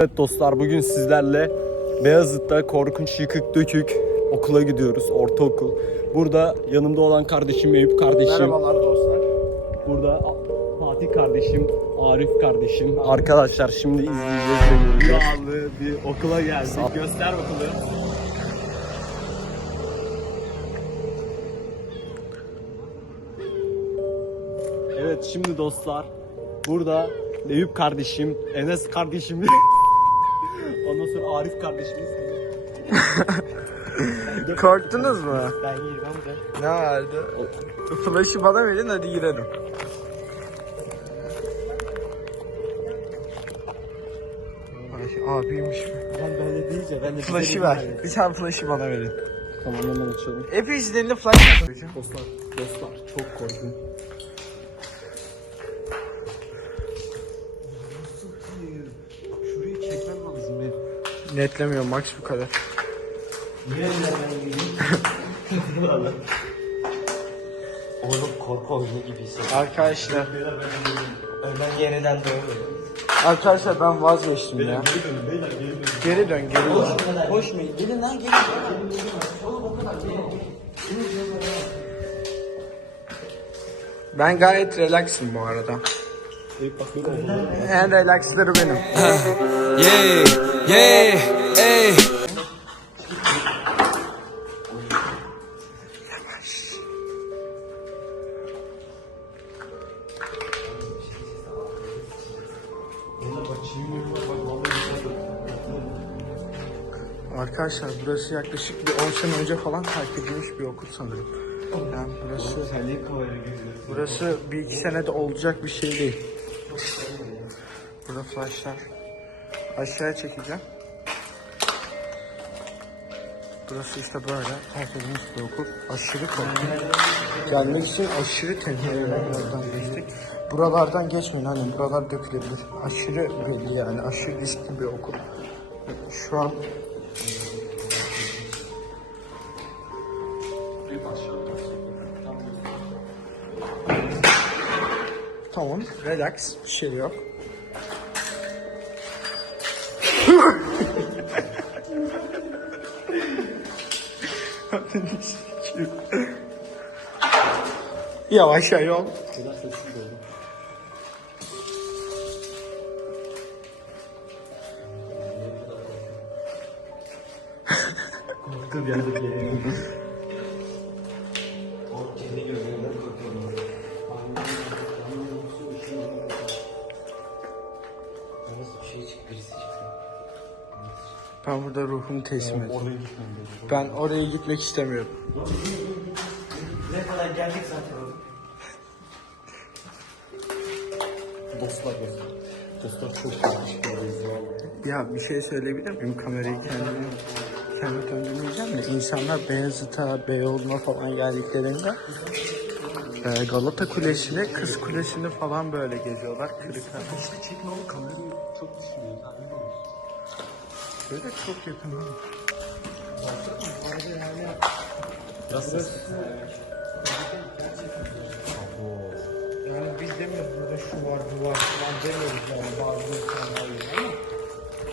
Evet dostlar bugün sizlerle Beyazıt'ta korkunç yıkık dökük okula gidiyoruz. Ortaokul. Burada yanımda olan kardeşim Eyüp kardeşim. Merhabalar dostlar. Burada Fatih kardeşim, Arif kardeşim. Arkadaşlar şimdi izleyeceğiz ve. Yağlı bir okula geldik. Göster okulu. Evet şimdi dostlar burada Eyüp kardeşim, Enes kardeşim. Ondan sonra Arif kardeşimiz. Korktunuz mu? Ben girmem de. Ne vardı? Flash'ı bana verin hadi girelim. Abiymiş. Ben böyle deyince ben de Flash'ı ver. Bir tane flash'ı bana verin. Tamam hemen açalım. Epey izlenli flash yapacağım. Dostlar, dostlar çok korkun. Benim. Netlemiyorum max bu kadar. Oğlum korku oyunu gibi hissediyorum. Arkadaşlar. Ben yeniden doğuyorum. Arkadaşlar ben vazgeçtim ya. Geri dön geri dön. Hoş mu? Gelin lan gelin. Ben gayet relaxım bu arada. Eyüp bak böyle oldu. En relaxları benim. Yeah, yeah, hey. Arkadaşlar burası yaklaşık bir 10 sene önce falan terk edilmiş bir okul sanırım. Yani burası burası bir iki senede olacak bir şey değil. Burada flashlar. Aşağıya çekeceğim. Burası işte böyle terk edilmiş bir okul. Aşırı korkunç. Gelmek için aşırı tehlikeli yerlerden geçtik. Buralardan geçmeyin hani buralar dökülebilir. Aşırı belli yani aşırı riskli bir okul. Şu an Tamam, relax, bir şey yok. Yavaş ya yol. Korktuğum yerde Ben burada ruhumu teslim ediyorum. Oraya gitmem. Ben oraya gitmek istemiyorum. Ne kadar geldik zaten oğlum. Dostlar dostlar. Dostlar çok vallahi. Ya bir şey söyleyebilir miyim? Kamerayı kendime, kendi döndürmeyeceğim de insanlar Beyazıt'a, Beyoğlu'na falan geldiklerinde e, Galata Kulesi'ni, Kız Kulesi'ni falan böyle geziyorlar. Kırıklar. Çekme oğlum kamerayı çok düşünüyor. Böyle çok yakın. Nasıl? Yani biz demiyoruz burada şu var, bu var falan demiyoruz yani bazı insanlar gibi ama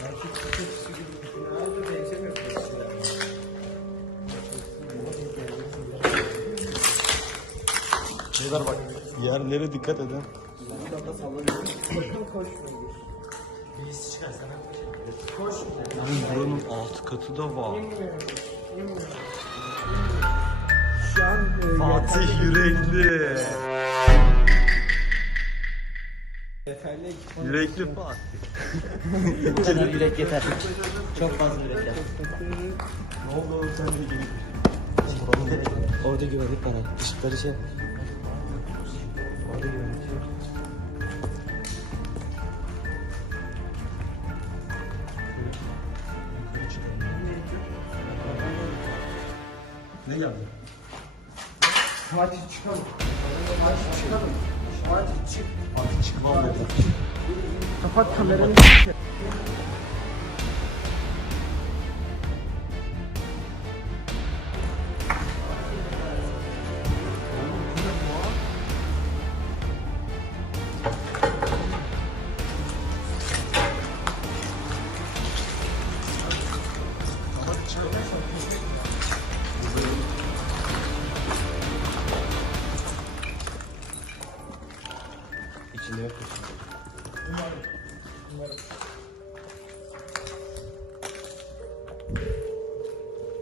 gerçek Kulesi gibi düşünüyorlar da benzemiyor Kulesi'ne. Beyler bak yerlere dikkat edin. Oğlum buranın alt katı da var. Fatih Yürekli. Yürekli Fatih. Bu kadar yürek yeter. Çok fazla yürek yeter. Ne oldu oğlum sen de gelip Orada güvenlik var. Işıkları şey. Orada güvenlik Hadi çıkalım. Hadi çıkalım. Hadi çık. Çıkmam dedi. Kapat kameranı.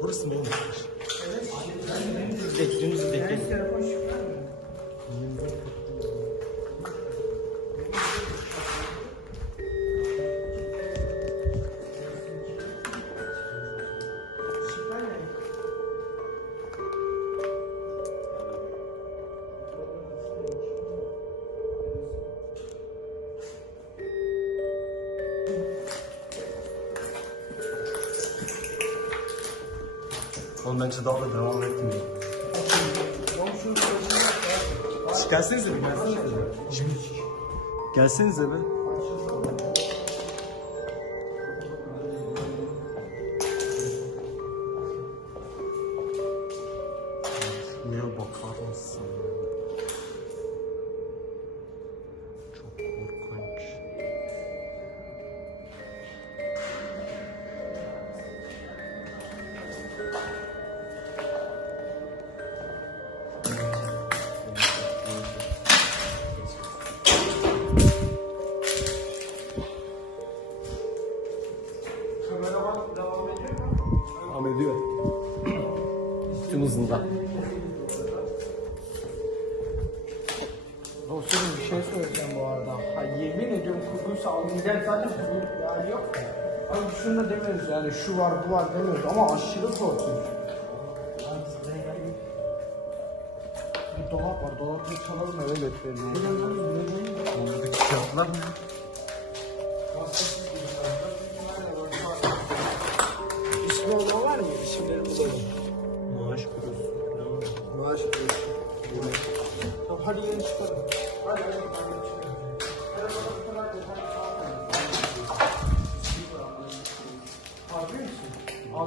Burası mı oğlum? Dümdüz dümdüz bekleyin. Oğlum bence daha da devam etmeyin. Gelsenize bir gelsenize bir. Gelsenize bir. Almayacak zaten kurgu yani yok. Abi şunu da demiyoruz yani şu var bu var demiyoruz ama aşırı korkunç. Bir dolap var dolapı çalalım eve götürelim. Buradaki fiyatlar ne?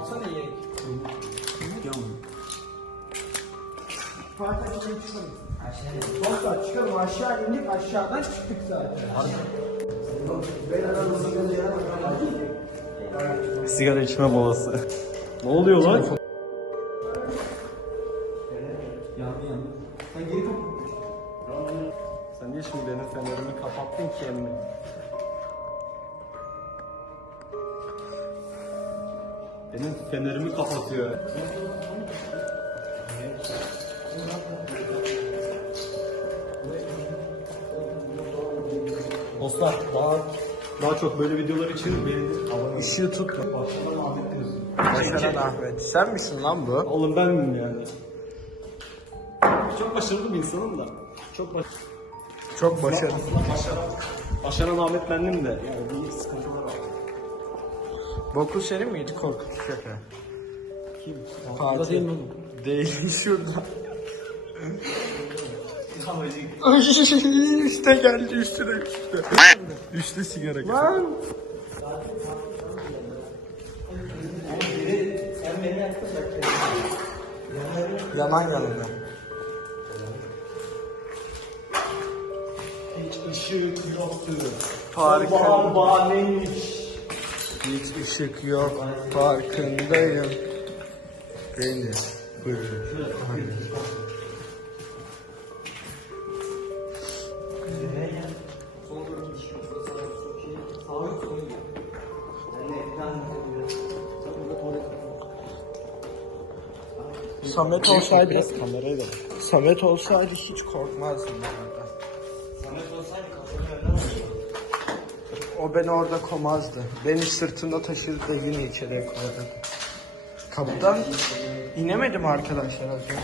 Alsana yeğen. Fatih gelin çıkalım. Dostlar çıkalım aşağı indik aşağıdan çıktık zaten. Sigara içme molası. ne oluyor lan? Sen niye şimdi benim fenerimi kapattın ki emmi? Benim fenerimi kapatıyor. Dostlar daha daha çok böyle videolar için beni Işığı tutma. Başaran Ahmet. Sen misin lan bu? Oğlum ben miyim yani? Çok başarılı bir insanım da. Çok baş... Çok başarılı. başaran, başaran Ahmet bendim de. Yani bir sıkıntılar var. Boku senin miydi korkutucu şaka? Kim? Fatih. değil mi oğlum? Değil şurada. üste geldi üstüne üstüne. Üçlü sigara getir. Lan. Yalan yanında. Hiç ışık yoktu. Farkın. Bahar bahaneymiş. Hiç ışık yok. Farkındayım. Beni. Buyurun. Samet olsaydı, Biraz kamerayı da. Samet olsaydı hiç korkmazdım ben orada. O beni orada komazdı. Beni sırtında taşırdı da yine içeriye koyardı. Kapıdan inemedim arkadaşlar az önce.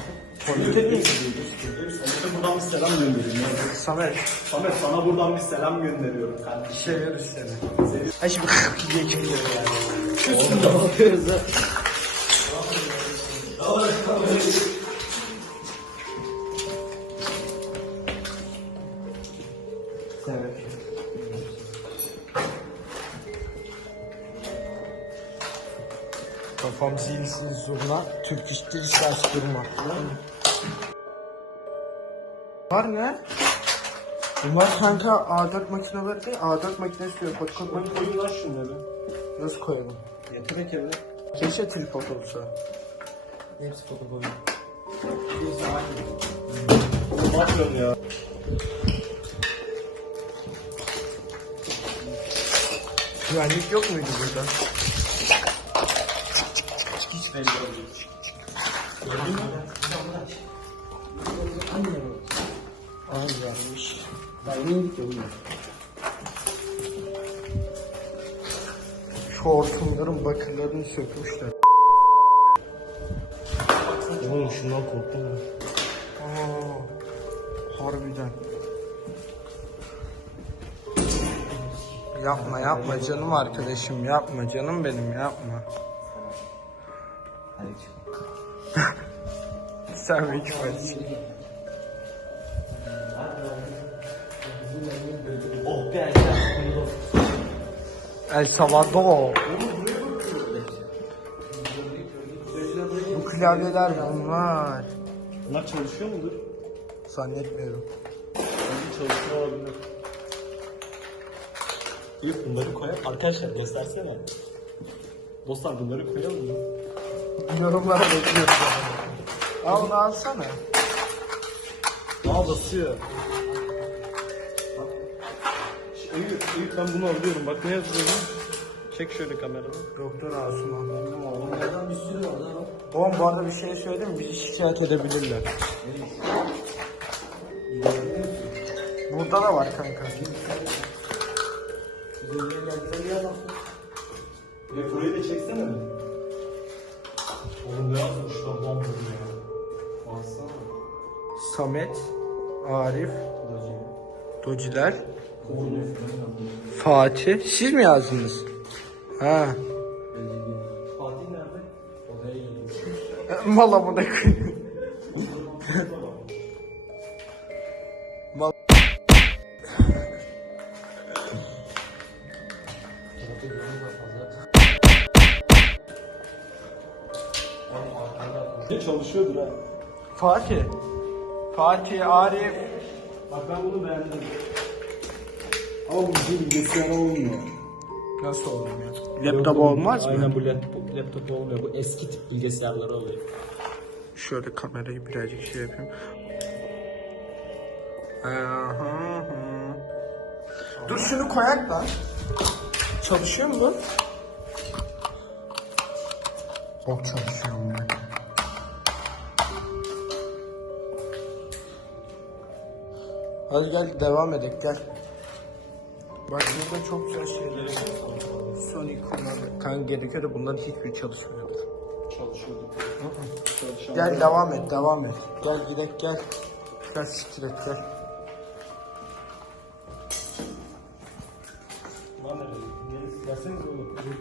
Tuvalete niye gidiyoruz? Samet'e buradan bir selam göndereyim. ya. Samet, Samet sana buradan bir selam gönderiyorum kardeşim. seviyoruz seni. Ay şimdi geçmiyor yani. Ne yapıyoruz zilsiz zurna, Türk iştir şaş durma. Var ne? Bunlar kanka A4 makineleri değil, A4 makinesi diyor. Fotokopi makinesi. Koyun lan şunları. Nasıl koyalım? Yeterek eve. Keşke tripod olsa. Hepsi fotokopi. Ne yapıyorsun ya? Güvenlik yok muydu burada? Gelmiş. Şu hortumların bakırlarını sökmüşler. Oğlum şundan korktum ya. Aa, harbiden. Yapma yapma canım arkadaşım yapma canım benim yapma. Sen bir küfetsin. Oh be. El Salvador. Bu klavyeler bunlar. Bunlar çalışıyor mudur? Zannetmiyorum. Bence çalışıyor olabilir. İyi bunları koyalım. Arkadaşlar göstersene. Dostlar bunları koyalım mı? Yorumlara bekliyorum. Al onu alsana. Aa basıyor. Eyüp, Eyüp ben bunu alıyorum. Bak ne yazıyor? Çek şöyle kameradan. Doktor Asuman. Oğlum bu arada bir şey söyleyeyim mi? Bizi şikayet edebilirler. Burada da var kanka. Ya burayı da çeksene yazmış lan bomba ya. Baksana. Samet, Arif, Dociler, Fatih. Siz mi yazdınız? Ha. Fatih nerede? Odaya geliyor. Mala bu da Çalışıyordur ha? Fatih. Fatih, Arif. Bak ben bunu beğendim. Ama bu bilgisayar olmuyor. Nasıl ya? Laptop olmaz mı? Aynen bu laptop, laptop olmuyor. Bu eski tip bilgisayarlar oluyor. Şöyle kamerayı birazcık şey yapayım. Aha, hı. Dur şunu koyak lan. Çalışıyor mu bu? Bok çalışıyor mu? Hadi gel devam edelim gel. Bak burada çok güzel şeyler var. Sonic kullandı. Kanka gerekiyor da bunların hiçbir çalışmıyordur. Çalışıyordu. Çalışan Gel devam et, devam et. Gel gidelim gel. Gel siktir et gel.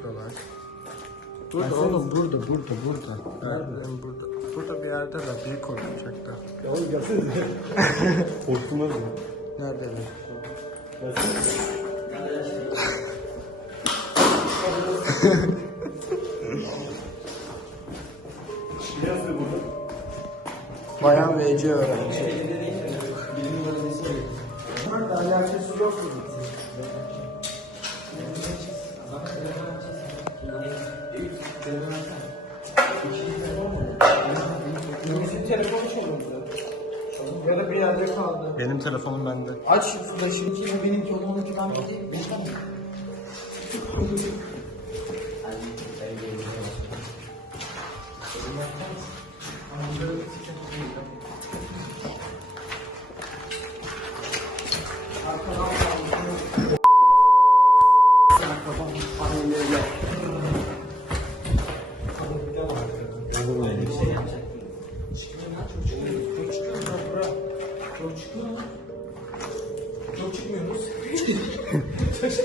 Buradalar. Burada oğlum burada burada burada. Nerede? Burada. Burada bir yerde de bir koyacaklar. Ya oğlum gelsenize. Korktunuz mu? Neredeler? Ne yazıyor burada? Bayan VC öğrenci. Yerde kaldı. Benim telefonum bende. Aç şu flaşı. Benimki onun onunki ben değil. Benim mi?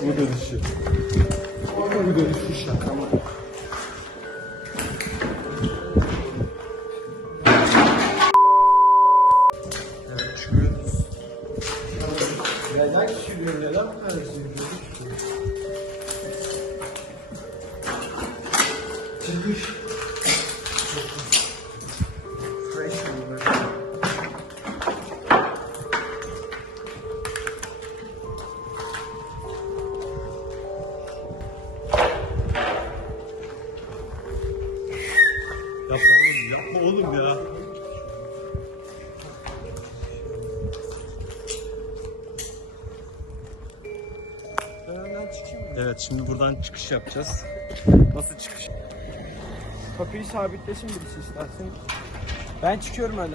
Bu da düşüyor. Bu da düşmüş şaka mı? Çıkış yapacağız. Nasıl çıkış? Kapıyı sabitlesin birisi istersen. Ben çıkıyorum öyle.